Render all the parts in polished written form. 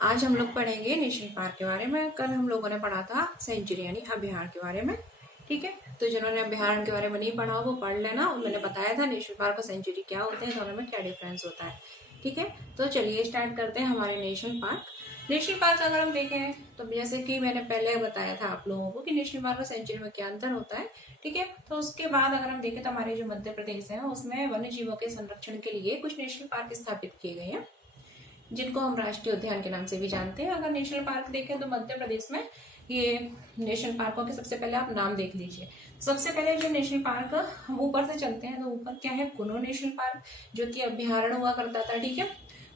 आज हम लोग पढ़ेंगे नेशनल पार्क के बारे में। कल हम लोगों ने पढ़ा था सेंचुरी यानी अभयारण्य के बारे में। ठीक है, तो जिन्होंने अभयारण्य के बारे में नहीं पढ़ा वो पढ़ लेना। और मैंने बताया था नेशनल पार्क और सेंचुरी क्या होते हैं, दोनों में क्या डिफरेंस होता है। ठीक है, तो चलिए स्टार्ट करते हैं हमारे नेशनल पार्क। नेशनल पार्क अगर हम देखें तो जैसे कि मैंने पहले बताया था आप लोगों को कि नेशनल पार्क और सेंचुरी में क्या अंतर होता है। ठीक है, तो उसके बाद अगर हम देखें तो हमारे जो मध्य प्रदेश है उसमें वन्य जीवों के संरक्षण के लिए कुछ नेशनल पार्क स्थापित किए गए हैं, जिनको हम राष्ट्रीय उद्यान के नाम से भी जानते हैं। अगर नेशनल पार्क देखें तो मध्य प्रदेश में ये नेशनल पार्कों के सबसे पहले आप नाम देख लीजिए। सबसे पहले जो नेशनल पार्क हम ऊपर से चलते हैं तो ऊपर क्या है, कुनो नेशनल पार्क जो कि अभ्यारण्य हुआ करता था। ठीक है,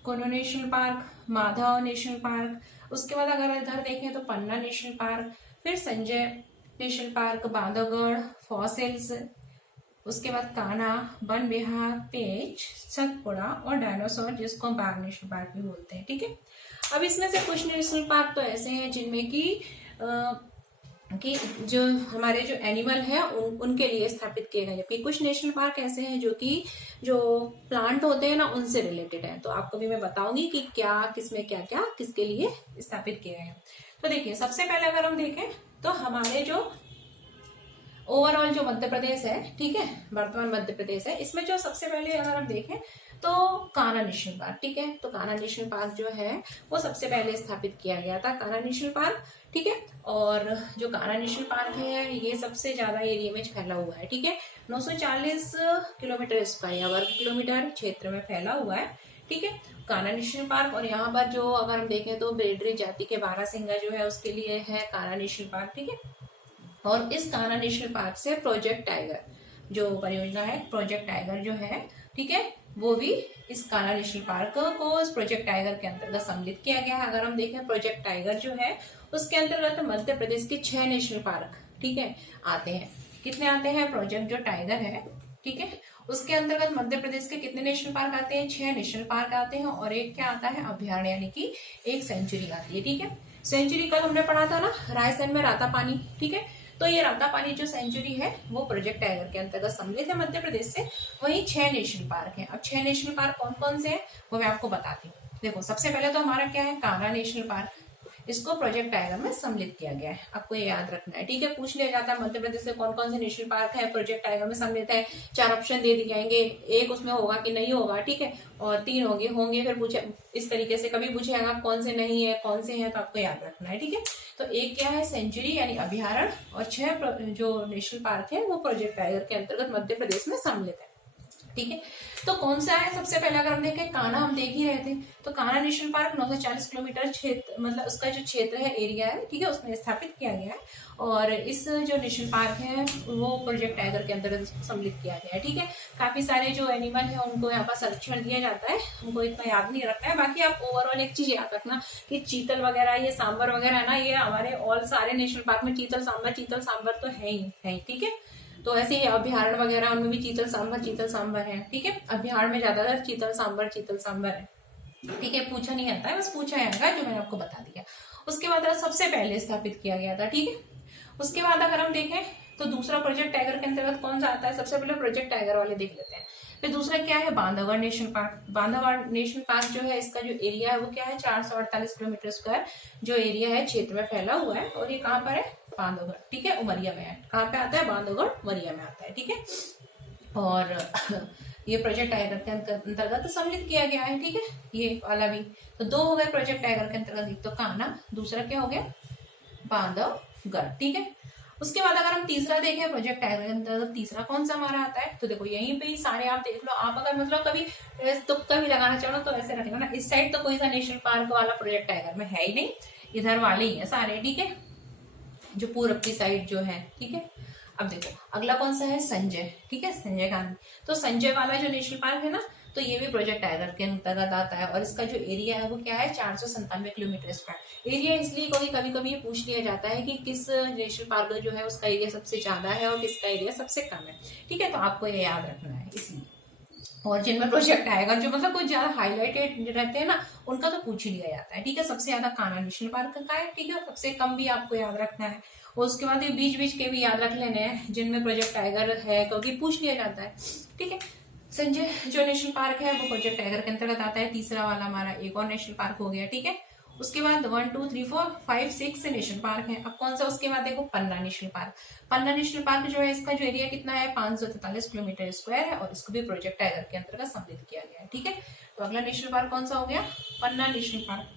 Kuno national park, Madhav national park. उसके बाद अगर इधर देखें तो पन्ना नेशनल पार्क, फिर Sanjay national park, Bandhavgarh, fossils, उसके बाद कान्हा, वन विहार, पेंच, सतपुड़ा और डायनासोर जिसको हम बाघ नेशनल पार्क भी बोलते हैं। ठीक है, अब इसमें से कुछ नेशनल पार्क तो ऐसे हैं जिनमें कि जो हमारे जो एनिमल है उनके लिए स्थापित किए गए, जबकि कुछ नेशनल पार्क ऐसे हैं जो कि जो प्लांट होते हैं ना उनसे रिलेटेड है। तो आपको भी मैं बताऊंगी कि क्या किसमें क्या क्या किसके लिए स्थापित किए गए हैं। तो देखिए, सबसे पहले अगर हम देखें तो हमारे जो ओवरऑल जो मध्य प्रदेश है, ठीक है, वर्तमान मध्य प्रदेश है, इसमें जो सबसे पहले अगर हम देखें तो कान्हा नेशनल पार्क। ठीक है, तो कान्हा नेशनल पार्क जो है वो सबसे पहले स्थापित किया गया था, कान्हा नेशनल पार्क। ठीक है, और जो कान्हा नेशनल पार्क है ये सबसे ज्यादा एरिया में फैला हुआ है। ठीक है, 940 किलोमीटर स्क्वायर या वर्ग किलोमीटर क्षेत्र में फैला हुआ है। ठीक है, कान्हा नेशनल पार्क। और यहाँ पर जो अगर हम देखें तो बेडरी जाति के बारहसिंगा जो है उसके लिए है कान्हा नेशनल पार्क। ठीक है, और इस कान्हा नेशनल पार्क से प्रोजेक्ट टाइगर जो परियोजना है, प्रोजेक्ट टाइगर जो है, ठीक है, वो भी इस कान्हा नेशनल पार्क को इस प्रोजेक्ट टाइगर के अंतर्गत सम्मिलित किया गया है। अगर हम देखें प्रोजेक्ट टाइगर जो है उसके अंतर्गत मध्य प्रदेश के 6 नेशनल पार्क, ठीक है, आते हैं। कितने आते हैं? प्रोजेक्ट जो टाइगर है, ठीक है, उसके अंतर्गत मध्य प्रदेश के कितने नेशनल पार्क आते हैं? 6 नेशनल पार्क आते हैं। और एक क्या आता है? अभ्यारण्य, यानी कि एक सेंचुरी आती है। ठीक है, सेंचुरी कल हमने पढ़ा था ना, रायसेन में रातापानी। ठीक है, तो ये रातापानी जो सेंचुरी है वो प्रोजेक्ट टाइगर के अंतर्गत सम्मिलित है मध्य प्रदेश से। वहीं 6 नेशनल पार्क हैं। अब 6 नेशनल पार्क कौन कौन से हैं वो मैं आपको बताती हूँ। देखो, सबसे पहले तो हमारा क्या है? कान्हा नेशनल पार्क, इसको प्रोजेक्ट टाइगर में सम्मिलित किया गया है। आपको ये याद रखना है। ठीक है, पूछ लिया जाता है मध्य प्रदेश से कौन कौन से नेशनल पार्क है प्रोजेक्ट टाइगर में सम्मिलित है। 4 ऑप्शन दे दिए जाएंगे, एक उसमें होगा कि नहीं होगा। ठीक है, और 3 होंगे फिर पूछे इस तरीके से कभी पूछेगा कौन से नहीं है कौन से हैं, तो आपको याद रखना है। ठीक है, तो एक क्या है? सेंचुरी यानी अभ्यारण्य, और 6 जो नेशनल पार्क है वो प्रोजेक्ट टाइगर के अंतर्गत मध्य प्रदेश में सम्मिलित है। ठीक है, तो कौन सा है? सबसे पहले अगर हम देखें कान्हा, हम देख ही रहे थे, तो कान्हा नेशनल पार्क 940 किलोमीटर क्षेत्र, मतलब उसका जो क्षेत्र है, एरिया है, ठीक है, उसमें स्थापित किया गया है। और इस जो नेशनल पार्क है वो प्रोजेक्ट टाइगर के अंतर्गत सम्मिलित किया गया है। ठीक है, काफी सारे जो एनिमल है उनको यहाँ पर संरक्षण दिया जाता है, हमको इतना याद नहीं रखना है। बाकी आप ओवरऑल एक चीज याद रखना कि चीतल वगैरह, ये सांबर वगैरह है ना, ये हमारे ऑल सारे नेशनल पार्क में चीतल सांबर तो है ही। ठीक है, तो ऐसे ही अभ्यारण्य वगैरह उनमें भी चीतल सांबर है। ठीक है, अभ्यारण्य में ज्यादातर चीतल सांबर है। ठीक है, पूछा नहीं आता है, बस पूछा जाएगा जो मैंने आपको बता दिया। उसके बाद सबसे पहले स्थापित किया गया था। ठीक है, उसके बाद अगर हम देखें तो दूसरा प्रोजेक्ट टाइगर के अंतर्गत कौन सा आता है? सबसे पहले प्रोजेक्ट टाइगर वाले देख लेते हैं। फिर दूसरा क्या है? Bandhavgarh national park. Bandhavgarh national park जो है इसका जो एरिया है वो क्या है? 448 किलोमीटर स्क्वायर जो एरिया है क्षेत्र में फैला हुआ है। और ये कहाँ पर है? बांधवगढ़। ठीक है, उमरिया में है। कहाँ पे आता है? बांधवगढ़, उमरिया में आता है। ठीक है, और ये प्रोजेक्ट टाइगर के अंतर्गत सम्मिलित किया गया है। ठीक है, ये वाला भी। तो 2 हो गए प्रोजेक्ट टाइगर के अंतर्गत, एक तो कान्हा, दूसरा क्या हो गया? बांधवगढ़। ठीक है, उसके बाद अगर हम तीसरा देखें प्रोजेक्ट टाइगर के अंतर्गत, तीसरा कौन सा हमारा आता है? तो देखो यहीं पे ही सारे आप देख लो। आप अगर मतलब कभी तुक्का भी लगाना चाहो तो ऐसे रख लेना, इस साइड तो कोई सा नेशनल पार्क वाला प्रोजेक्ट टाइगर में है ही नहीं, इधर वाले ही है सारे। ठीक है, जो पूरब की साइड जो है। ठीक है, अब देखो अगला कौन सा है? संजय। ठीक है, संजय गांधी। तो संजय वाला जो नेशनल पार्क है ना, तो ये भी प्रोजेक्ट टाइगर के अंतर्गत आता है। और इसका जो एरिया है वो क्या है? 497 किलोमीटर स्क्वायर एरिया। इसलिए कभी कभी ये पूछ लिया जाता है कि किस नेशनल पार्क जो है उसका एरिया सबसे ज्यादा है और किसका एरिया सबसे कम है। ठीक है, तो आपको ये याद रखना है इसलिए। और जिनमें प्रोजेक्ट आएगा जो मतलब कुछ ज्यादा हाईलाइटेड रहते हैं ना, उनका तो पूछ ही लिया जाता है। ठीक है, सबसे ज्यादा कान्हा नेशनल पार्क का है। ठीक है, सबसे कम भी आपको याद रखना है। और उसके बाद ये बीच बीच के भी याद रख लेने हैं जिनमें प्रोजेक्ट टाइगर है, क्योंकि पूछ लिया जाता है। ठीक है, संजय जो नेशनल पार्क है वो प्रोजेक्ट टाइगर के अंतर्गत आता है। तीसरा वाला हमारा एक और नेशनल पार्क हो गया। ठीक है, उसके बाद 1 2 3 4 5 6 नेशनल पार्क है। अब कौन सा, उसके बाद देखो पन्ना national park. Panna national park जो है इसका जो एरिया कितना है 543 किलोमीटर स्क्वायर है और इसको भी प्रोजेक्ट टाइगर के अंतर्गत सम्मिलित किया गया है। ठीक है, तो अगला नेशनल पार्क कौन सा हो गया, पन्ना नेशनल पार्क।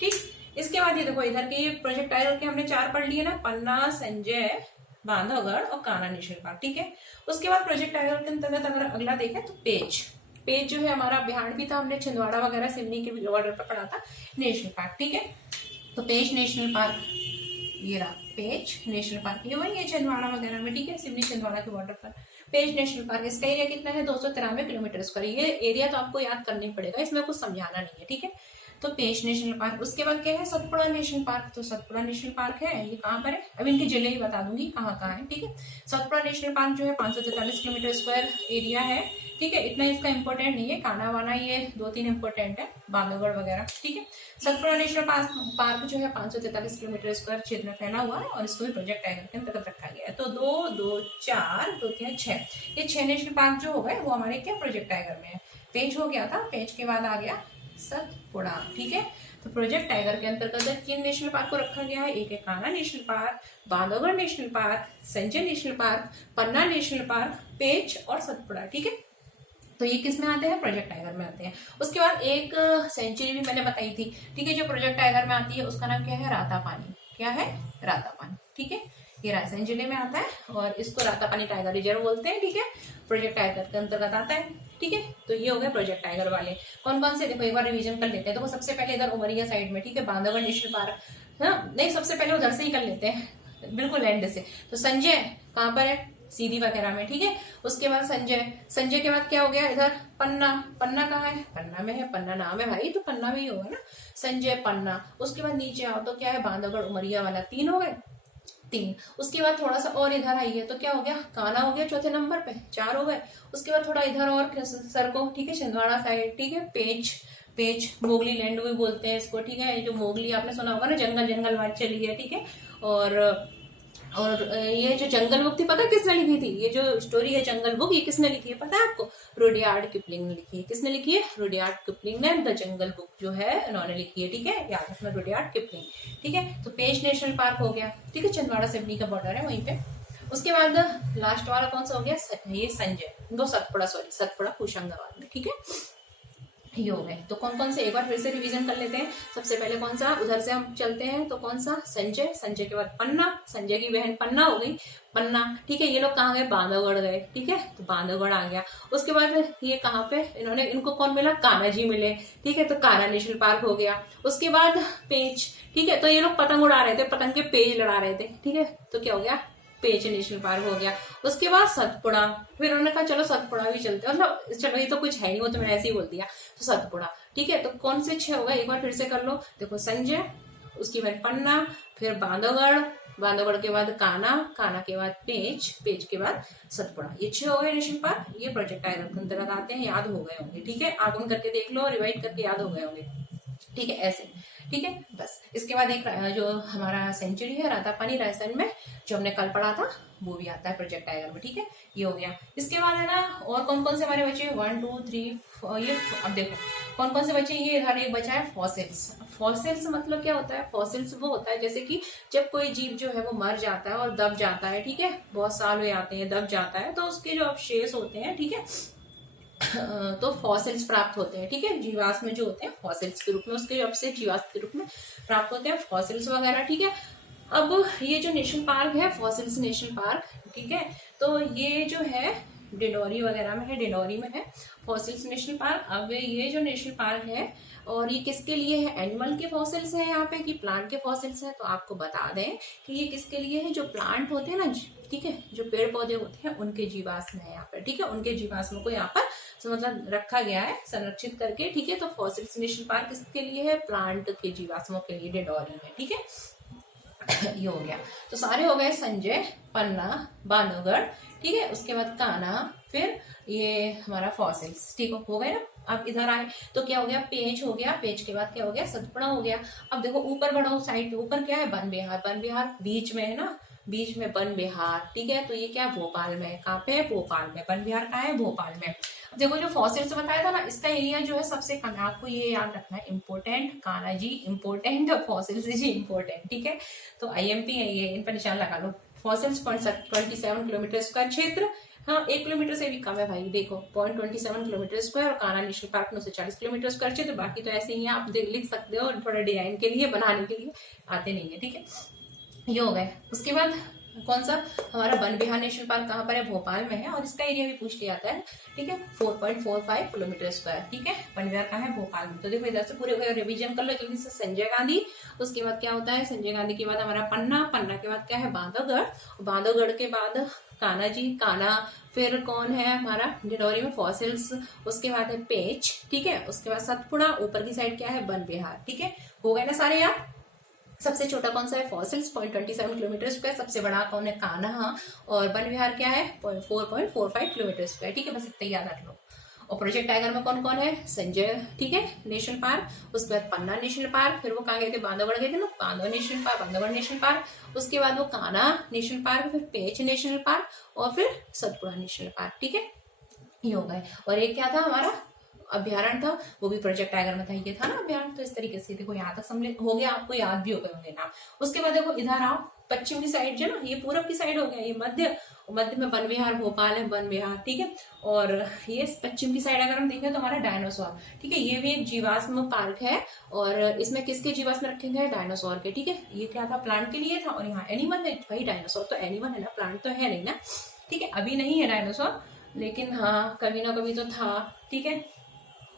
ठीक, इसके बाद ये देखो इधर के प्रोजेक्ट टाइगर के हमने 4 पढ़ लिए ना, पन्ना, संजय, बांधवगढ़ और कान्हा नेशनल पार्क। ठीक है, उसके बाद प्रोजेक्ट टाइगर के अंतर्गत अगर अगला देखें तो पेज जो है हमारा बिहार भी था, हमने छिंदवाड़ा वगैरह सिवनी के बॉर्डर पर पढ़ा था नेशनल पार्क। ठीक है, तो पेज नेशनल पार्क, ये रहा पेज नेशनल पार्क, ये वही है छिंदवाड़ा वगैरह में। ठीक है, सिवनी छिंदवाड़ा के बॉर्डर पर पेज नेशनल पार्क। इसका एरिया कितना है 293 किलोमीटर स्क्वायर। ये एरिया तो आपको याद करना ही पड़ेगा, इसमें कुछ समझाना नहीं है। ठीक है, तो पेश नेशनल पार्क। उसके बाद क्या है सतपुड़ा नेशनल पार्क। तो सतपुड़ा नेशनल पार्क है, ये कहाँ पर है, अब इनके जिले ही बता दूंगी कहाँ कहाँ है। ठीक है, सतपुड़ा नेशनल पार्क जो है 543 किलोमीटर स्क्वायर एरिया है। ठीक है, इतना इसका इंपॉर्टेंट नहीं है, कान्हा वाना ये 2-3 इंपॉर्टेंट है, बांधवगढ़ वगैरह। ठीक है, सतपुड़ा नेशनल पार्क जो है 543 किलोमीटर स्क्वायर क्षेत्र में फैला हुआ है और इसको भी प्रोजेक्ट टाइगर के अंतर्गत रखा गया है। तो 2 2 4 2 3 6, ये 6 नेशनल पार्क जो हो गए वो हमारे क्या प्रोजेक्ट टाइगर में है। पेज हो गया था, पेज के बाद आ गया सतपुड़ा। ठीक है, तो प्रोजेक्ट टाइगर के अंतर्गत किन नेशनल पार्क को रखा गया है, एक है Kanha national park, Bandhavgarh national park, Sanjay national park, Panna national park, Pench और सतपुड़ा। ठीक है, तो ये किस में आते हैं, प्रोजेक्ट टाइगर में आते हैं। उसके बाद एक सेंचुरी भी मैंने बताई थी। ठीक है, जो प्रोजेक्ट टाइगर में आती है उसका नाम क्या है, रातापानी। क्या है, रातापानी। ठीक है, ये रायसेन जिले में आता है और इसको रातापानी टाइगर रिजर्व बोलते हैं। ठीक है, प्रोजेक्ट टाइगर के अंतर्गत आता है। ठीक है, तो ये हो गए प्रोजेक्ट टाइगर वाले। कौन कौन से देखो एक बार रिवीजन कर लेते हैं। तो सबसे पहले इधर उमरिया साइड में, ठीक है, बांधवगढ़ नेशनल पार्क, हाँ नहीं सबसे पहले उधर से ही कर लेते हैं बिल्कुल एंड से। तो संजय कहाँ पर है, सीधी वगैरह में। ठीक है, उसके बाद संजय के बाद क्या हो गया इधर पन्ना कहाँ है, पन्ना में है, पन्ना नाम है भाई तो पन्ना में ही होगा ना, संजय पन्ना। उसके बाद नीचे आओ तो क्या है, बांधवगढ़ उमरिया वाला, 3 हो गए, 3। उसके बाद थोड़ा सा और इधर आइए तो क्या हो गया, कान्हा हो गया चौथे नंबर पे, 4 हो गए। उसके बाद थोड़ा इधर और सर को, ठीक है, छिंदवाड़ा साइड। ठीक है, पेच मोगली लैंड भी बोलते हैं इसको। ठीक है, जो मोगली आपने सुना होगा ना, जंगल बात चली है। ठीक है, और ये जो जंगल बुक थी पता है किसने लिखी थी, ये जो स्टोरी है जंगल बुक, ये किसने लिखी है पता है आपको, रुडयार्ड किपलिंग ने लिखी है। किसने लिखी है, रुडयार्ड किपलिंग ने द जंगल बुक जो है उन्होंने लिखी है। ठीक है, याद रखना रुडयार्ड किपलिंग। ठीक है, तो पेश नेशनल पार्क हो गया। ठीक है, छिंदवाड़ा सिवनी का बॉर्डर है वहीं पे। उसके बाद लास्ट वाला कौन सा हो गया, ये संजय, वो सतपुड़ा होशंगाबाद में। ठीक है, ये हो गए। तो कौन कौन से एक बार फिर से रिवीजन कर लेते हैं। सबसे पहले कौन सा, उधर से हम चलते हैं तो कौन सा, संजय के बाद पन्ना, संजय की बहन पन्ना हो गई, पन्ना। ठीक है, ये लोग कहाँ गए, बांधवगढ़ गए। ठीक है, तो बांधवगढ़ आ गया। उसके बाद ये कहाँ पे इनको कौन मिला, कान्हा जी मिले। ठीक है, तो कान्हा नेशनल पार्क हो गया। उसके बाद पेच। ठीक है, तो ये लोग पतंग उड़ा रहे थे, पतंग के पेज लड़ा रहे थे। ठीक है, तो क्या हो गया, पेच नेशनल पार्क हो गया। उसके बाद सतपुड़ा, फिर उन्होंने कहा चलो सतपुड़ा भी चलते हैं, मतलब चलो ये तो कुछ है नहीं, वो तो मैंने ऐसे ही बोल दिया, तो सतपुड़ा। ठीक है, तो कौन से 6 होगा एक बार फिर से कर लो। देखो संजय, उसके बाद पन्ना, फिर बांधवगढ़ के बाद कान्हा के बाद पेच के बाद सतपुड़ा, ये 6 हो गए नेशनल पार्क। ये प्रोजेक्ट टाइगर के अंतर्गत आते हैं, याद हो गए होंगे। ठीक है, आगमन करके देख लो, रिवाइज करके याद हो गए होंगे। ठीक है, ऐसे। ठीक है, बस इसके बाद एक जो हमारा सेंचुरी है रातापानी रायसेन में, जो हमने कल पढ़ा था, वो भी आता है प्रोजेक्ट टाइगर में। ठीक है, ये हो गया। इसके बाद है ना और कौन कौन से हमारे बचे, 1 2 3 ये अब देखो कौन कौन से बचे, ये इधर एक बचा है फॉसिल्स मतलब क्या होता है, फॉसिल्स वो होता है जैसे कि जब कोई जीव जो है वो मर जाता है और दब जाता है। ठीक है, बहुत साल हुए आते हैं, दब जाता है, तो उसके जो अवशेष होते हैं, ठीक है, तो फॉसिल्स प्राप्त होते हैं। ठीक है, जीवाश्म में जो होते हैं फॉसिल्स के रूप में, उसके अवशेष जीवाश्म के रूप में प्राप्त होते हैं, फॉसिल्स वगैरह। ठीक है, अब ये जो नेशनल पार्क है फॉसिल्स नेशनल पार्क, ठीक है, तो ये जो है डिंडोरी वगैरह में है, डिंडोरी में है फॉसिल्स नेशनल पार्क। अब ये जो नेशनल पार्क है और ये किसके लिए है, एनिमल के फॉसिल्स है यहाँ पे कि प्लांट के फॉसिल्स है, तो आपको बता दें कि ये किसके लिए है, जो प्लांट होते हैं ना, ठीक है, जो पेड़ पौधे होते हैं उनके जीवाश्म है यहाँ पर। ठीक है, उनके जीवाश्म को यहाँ पर मतलब रखा गया है संरक्षित करके। ठीक है, तो फॉसिल्स नेशनल पार्क किसके लिए है, प्लांट के जीवाश्मों के लिए डिंडोरी में। ठीक है, ये हो गया। तो सारे हो गए, संजय, पन्ना, बांधवगढ़, ठीक है, उसके बाद कान्हा, फिर ये हमारा फॉसिल्स। ठीक हो गए ना। अब इधर आए तो क्या हो गया, पेज हो गया, पेज के बाद क्या हो गया, सतपुड़ा हो गया। अब देखो ऊपर बढ़ो साइड पे, ऊपर क्या है, वन विहार बीच में है ना, बीच में वन विहार, ठीक है। तो ये क्या है, भोपाल में, कहाँ पे है, भोपाल में। वन विहार कहाँ है, भोपाल में। देखो जो फॉसिल्स बताया था ना, इसका एरिया जो है सबसे कम है, आपको ये याद रखना है, important, Kanha ji important, fossils जी इंपोर्टेंट, ठीक है। तो IMP है ये, इन पर निशान लगा लो। फॉसिल्स 0.27 किलोमीटर स्क्वायर क्षेत्र, हाँ 1 किलोमीटर से भी कम है भाई, देखो 0.27 किलोमीटर स्क्वायर। और Kanha national park 940 kilometre square क्षेत्र। बाकी तो ऐसे ही है, आप लिख सकते हो, थोड़ा डिजाइन के लिए, बनाने के लिए आते नहीं है, ठीक है। ये हो गए। उसके बाद कौन सा हमारा वन विहार नेशनल पार्क कहाँ पर है, भोपाल में है, और इसका एरिया भी पूछ लिया जाता है, ठीक है। 4.45 किलोमीटर स्क्वायर, ठीक है। वन विहार कहाँ है, भोपाल में। तो देखो इधर से पूरे रिवीजन कर लो जल्दी से। संजय गांधी, उसके बाद क्या होता है, संजय गांधी के बाद हमारा पन्ना, पन्ना के बाद क्या है, बांधवगढ़, बांधवगढ़ के बाद कान्हा जी, कान्हा, फिर कौन है हमारा डिडौरी में फॉसिल्स, उसके बाद है पेच, ठीक है। उसके बाद सतपुड़ा, ऊपर की साइड क्या है, वन विहार, ठीक है। हो गए ना सारे यार। सबसे छोटा कौन सा है, फॉसिल्स 0.27 किलोमीटर स्क्वायर। सबसे बड़ा कौन है, कान्हा। और वन विहार क्या है, 4.45 किलोमीटर स्क्वायर, ठीक है। बस इतना याद रख लो। और प्रोजेक्ट टाइगर में कौन कौन है, संजय, ठीक है, नेशनल पार्क। उसके बाद पन्ना नेशनल पार्क, फिर वो कहाँ गए थे, बांधवगढ़ गए थे ना, बांधव national park, Bandhavgarh national park. उसके बाद वो कान्हा नेशनल पार्क, फिर पेच नेशनल पार्क, और फिर सतपुड़ा नेशनल पार्क, ठीक है। ये हो गए। और एक क्या था हमारा अभ्यारण्य था, वो भी प्रोजेक्ट टाइगर में था, ये था ना अभ्यारण्य। तो इस तरीके से देखो यहाँ तक समझ हो गया, आपको याद भी हो गए होंगे नाम। उसके बाद देखो इधर आओ, पश्चिम की साइड जो ना, ये पूरब की साइड हो गया, ये मध्य, मध्य में वन विहार भोपाल है, वन विहार, ठीक है। और ये पश्चिम की साइड अगर हम देखें तो हमारा डायनासोर, ठीक है। ये भी एक जीवाश्म पार्क है, और इसमें किसके जीवाश्म रखे गए, डायनासोर के, ठीक है। ये क्या था, प्लांट के लिए था, और यहाँ एनिमल है भाई, डायनासोर तो एनिमल है ना, प्लांट तो है नहीं ना, ठीक है। अभी नहीं है डायनासोर, लेकिन हाँ कभी ना कभी तो था, ठीक है।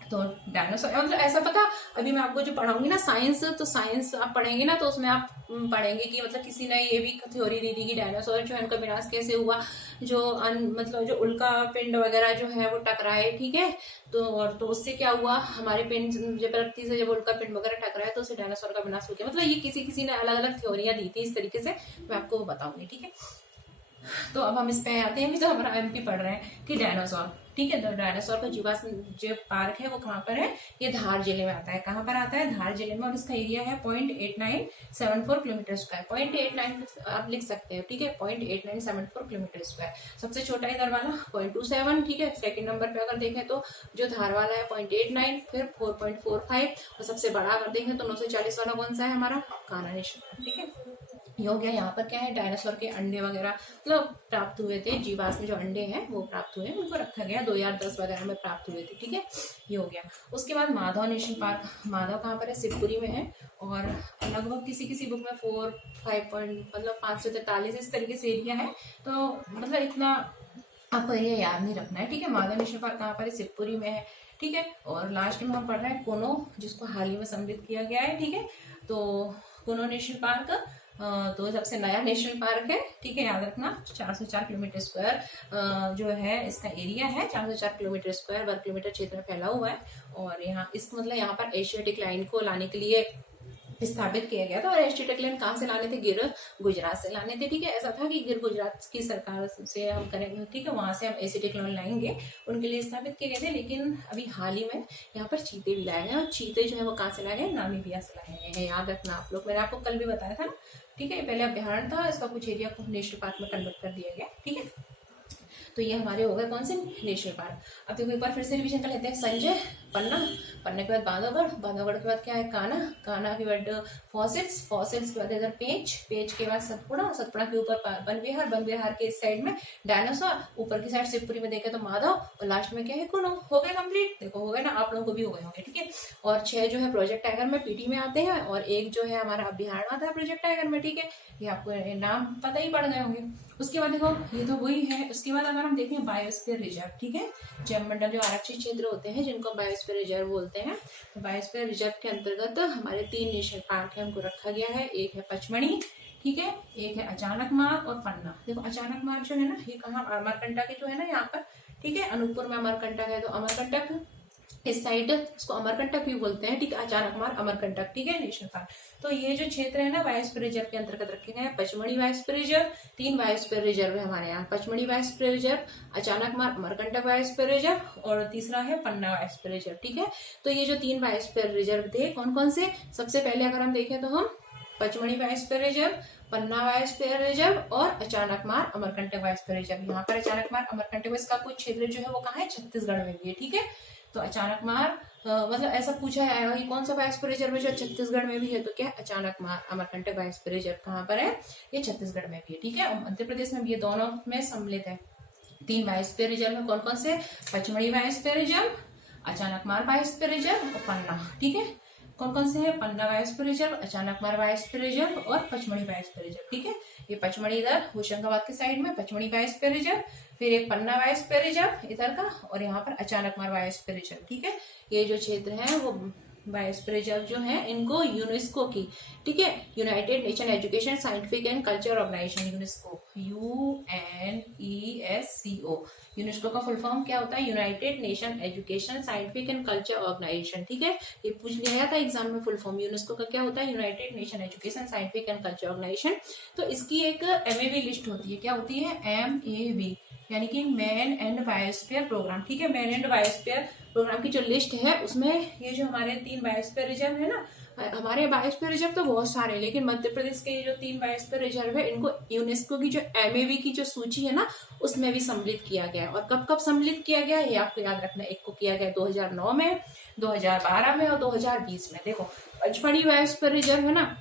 तो डायनासोर मतलब ऐसा पता, अभी मैं आपको जो पढ़ाऊंगी ना साइंस, तो साइंस आप पढ़ेंगे ना, तो उसमें आप पढ़ेंगे कि मतलब किसी ने ये भी थ्योरी दी थी कि डायनासोर जो है उनका विनाश कैसे हुआ, जो मतलब जो उल्का पिंड वगैरह जो है वो टकराए, ठीक है। तो और तो उससे क्या हुआ, हमारे पिंड जब पृथ्वी से जब उल्का पिंड वगैरह टकराए तो उससे डायनासोर का विनाश हो गया। मतलब ये किसी किसी ने अलग अलग थ्योरियां दी थी, इस तरीके से मैं आपको वो बताऊंगी, ठीक है। तो अब हम इस पे आते हैं, तो हमारा MP पढ़ रहे हैं कि डायनासोर, ठीक है। तो डायनासोर का जीवाश्म जो पार्क है वो कहाँ पर है, ये धार जिले में आता है। कहाँ पर आता है, धार जिले में, और इसका एरिया है 0.8974 किलोमीटर स्क्वायर। 0.89 आप लिख सकते हैं, ठीक है, 0.8974 किलोमीटर स्क्वायर। सबसे छोटा इधर वाला 0.27, ठीक है। सेकंड नंबर पे अगर देखें तो जो धार वाला है 0.89, फिर 4.45, और सबसे बड़ा अगर देखें तो 940 वाला कौन सा है हमारा, कान्हा नेशनल, ठीक है। ये हो गया। यहाँ पर क्या है, डायनासोर के अंडे वगैरह मतलब प्राप्त हुए थे, जीवाश्म जो अंडे हैं वो प्राप्त हुए, उनको रखा गया 2010 वगैरह में प्राप्त हुए थे, ठीक है। ये हो गया। उसके बाद माधव नेशनल पार्क, माधव कहाँ पर है, शिवपुरी में है, और लगभग किसी किसी बुक में 543 इस तरीके से एरिया है। तो मतलब इतना आपको एरिया याद नहीं रखना है, ठीक है। माधव नेशनल पार्क कहाँ पर है, शिवपुरी में है, ठीक है। और लास्ट में हम पढ़ रहे हैं कोनो, जिसको हाल ही में सम्मिलित किया गया है, ठीक है। तो कोनो नेशनल पार्क तो सबसे नया नेशनल पार्क है, ठीक है, याद रखना। 404 किलोमीटर स्क्वायर जो है इसका एरिया है, 404 किलोमीटर स्क्वायर वर्ग किलोमीटर क्षेत्र में फैला हुआ है। और यहाँ इस मतलब यहाँ पर एशियाटिक लाइन को लाने के लिए स्थापित किया गया था। और एशियाटिक लाइन कहाँ से लाने थे, गिर गुजरात से लाने थे, ठीक है। ऐसा था कि गिर गुजरात की सरकार से हम करेंगे, ठीक है, वहां से हम एशियाटिक लाइन लाएंगे, उनके लिए स्थापित किए गए थे। लेकिन अभी हाल ही में यहाँ पर चीते भी लाए गए, और चीते जो है वो कहाँ से लाए गए, नामीबिया से लाए गए हैं, याद रखना आप लोग। मैंने आपको कल भी बताया था ना, ठीक है। पहले अभ्यारण्य था, इसका कुछ एरिया को नेशनल पार्क में कन्वर्ट कर दिया गया, ठीक है। तो ये हमारे हो गए कौन से, नेशनल पार्क। अब देखो एक बार फिर से रिवीजन कर लेते हैं। संजय, पन्ना, पन्ना के बाद बांधवगढ़, बांधवगढ़ के बाद क्या है, कान्हा, कान्हा के बाद फॉसिल्स, फॉसिल्स के बाद इधर पेच, पेच के बाद सतपुड़ा, सतपुड़ा के ऊपर वन विहार, वन विहार के इस साइड में डायनासोर, ऊपर की साइड शिवपुरी में देखे तो माधव, और लास्ट में क्या है, कोनो। हो गए कंप्लीट, देखो हो गए ना, आप लोगों को भी हो गए होंगे, ठीक है। और 6 जो है प्रोजेक्ट टाइगर में PT में आते हैं, और एक जो है हमारा अभ्यारण्य आता है प्रोजेक्ट टाइगर में, ठीक है। ये आपको नाम पता ही पड़ गए होंगे। उसके बाद देखो ये तो वही है। उसके बाद अगर हम देखें बायोस्फीयर रिजर्व, ठीक है, जैव मंडल जो आरक्षित क्षेत्र होते हैं जिनको बायोस्फीयर रिजर्व बोलते हैं। तो बायोस्फीयर रिजर्व के अंतर्गत हमारे 3 नेशनल पार्क है, उनको रखा गया है। एक है पचमढ़ी, ठीक है, एक है अचानकमार और पन्ना। देखो अचानकमार जो है ना, ये कहाँ, अमरकंटक जो है ना यहाँ पर, ठीक है, अनूपपुर में अमरकंटक है, तो अमरकंटक इस साइड इसको अमरकंटक भी बोलते हैं, ठीक है। अचानकमार, अमरकंटक, ठीक है, नेशनल पार्क। तो ये जो क्षेत्र है ना बायोस्फीयर रिजर्व के अंतर्गत रखे गए हैं। Pachmarhi biosphere reserve, 3 biosphere reserve है हमारे यहाँ, Pachmarhi biosphere reserve, Achanakmar, Amarkantak biosphere reserve, और तीसरा है पन्ना बायोस्फीयर रिजर्व, ठीक है। तो ये जो 3 बायोस्फीयर रिजर्व थे कौन कौन से, सबसे पहले अगर हम देखें तो हम पचमढ़ी बायोस्फीयर रिजर्व, पन्ना बायोस्फीयर रिजर्व और अचानकमार अमरकंटक बायोस्फीयर रिजर्व। यहाँ पर अचानकमार अमरकंटक इसका कुछ क्षेत्र जो है वो कहाँ है, छत्तीसगढ़ में भी है। ठीक है, तो अचानकमार मतलब ऐसा पूछा है ये कौन सा बायोस्फीयर रिजर्व है जो छत्तीसगढ़ में भी है, तो क्या है, अचानकमार अमरकंटक बायोस्फीयर रिजर्व कहाँ पर है, ये छत्तीसगढ़ में भी है। ठीक है, और मध्य प्रदेश में भी ये दोनों में सम्मिलित है। 3 बायोस्फीयर रिजर्व है, कौन कौन से, Pachmarhi biosphere reserve, Achanakmar biosphere reserve और पन्ना। ठीक है, कौन कौन से है, Panna biosphere reserve, Achanakmar biosphere reserve और पचमढ़ी बायोस्फीयर रिजर्व। ठीक है, ये पचमढ़ी इधर होशंगाबाद के साइड में पचमढ़ी बायोस्फीयर रिजर्व, फिर एक पन्ना बायोस्फीयर रिजर्व इधर का, और यहाँ पर अचानकमार बायोस्फीयर रिजर्व। ठीक है, ये जो क्षेत्र है वो बायोस्फीयर रिजर्व जो है इनको यूनेस्को की, ठीक है, United Nation education scientific and culture organisation, UNESCO, UNESCO, UNESCO का फुल फॉर्म क्या होता है, United Nation education scientific and culture organisation. ठीक है, ये पूछ लिया गया था एग्जाम में, फुल फॉर्म यूनेस्को का क्या होता है, United Nation education scientific and culture organisation. तो इसकी एक MAB लिस्ट होती है, क्या होती है, MAB, यानी कि मैन एंड बायोस्फीयर प्रोग्राम। ठीक है, मैन एंड बायोस्फीयर प्रोग्राम की जो लिस्ट है उसमें ये जो हमारे 3 बायोस्फीयर रिजर्व है ना, हमारे बायोस्फीयर रिजर्व तो बहुत सारे हैं, लेकिन मध्य प्रदेश के ये जो 3 बायोस्फीयर रिजर्व है इनको यूनेस्को की जो MAB की जो सूची है ना उसमें भी सम्मिलित किया गया है। और कब कब सम्मिलित किया गया है ये आपको याद रखना, एक को किया गया 2009 में, 2012 में और 2020 में। देखो पचमढ़ी बायोस्फीयर रिजर्व है ना,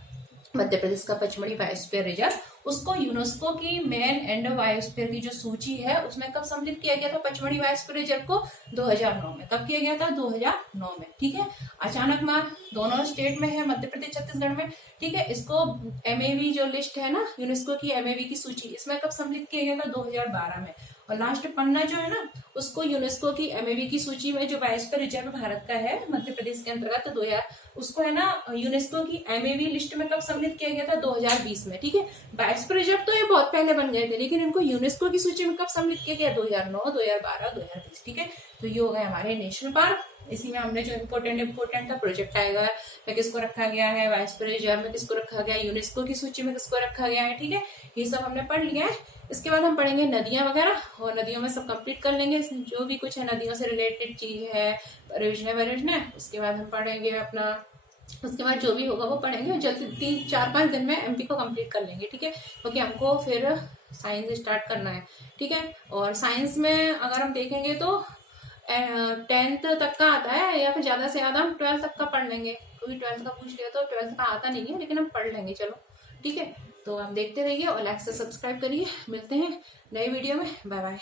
मध्य प्रदेश का पचमढ़ी बायोस्फीयर रिजर्व, उसको यूनेस्को की मैन एंड बायोस्फीयर की जो सूची है उसमें कब सम्मिलित किया गया था, पचमढ़ी बायोस्फीयर रिजर्व को 2009 में। कब किया गया था, 2009 में। ठीक है, अचानकमार दोनों स्टेट में है, मध्य प्रदेश छत्तीसगढ़ में। ठीक है, इसको MAB जो लिस्ट है ना, यूनेस्को की MAB की सूची, इसमें कब सम्मिलित किया गया था, 2012 में। और लास्ट पन्ना जो है ना उसको यूनेस्को की MAB की सूची में, जो बायोस्फीयर रिजर्व भारत का है मध्य प्रदेश के अंतर्गत, तो 2000 उसको है ना यूनेस्को की MAB लिस्ट में कब सम्मिलित किया गया था, 2020 में। ठीक है, बायोस्फीयर रिजर्व तो ये बहुत पहले बन गए थे, लेकिन इनको यूनेस्को की सूची में कब सम्मिलित किया गया, 2009, 2012, 2020। ठीक है, तो ये हो गए हमारे नेशनल पार्क। इसी में हमने जो इम्पोर्टेंट था प्रोजेक्ट टाइगर में किसको रखा गया है, बायोस्फीयर रिजर्व में किसको रखा गया है, यूनेस्को की सूची में किसको रखा गया है। ठीक है, ये सब हमने पढ़ लिया है। इसके बाद हम पढ़ेंगे नदियां वगैरह, और नदियों में सब कंप्लीट कर लेंगे जो भी कुछ है नदियों से रिलेटेड चीज है, परियोजना। उसके बाद हम पढ़ेंगे अपना, उसके बाद जो भी होगा वो पढ़ेंगे, और जल्दी 3-4-5 दिन में MP को कंप्लीट कर लेंगे। ठीक है, क्योंकि हमको फिर साइंस स्टार्ट करना है। ठीक है, और साइंस में अगर हम देखेंगे तो 10th तक का आता है, या फिर ज्यादा से ज्यादा हम 12th तक का पढ़ लेंगे, क्योंकि 12th का पूछ लिया तो 12th का आता नहीं है, लेकिन हम पढ़ लेंगे। चलो ठीक है, तो आप देखते रहिए और लाइक से सब्सक्राइब करिए। मिलते हैं नए वीडियो में, बाय बाय।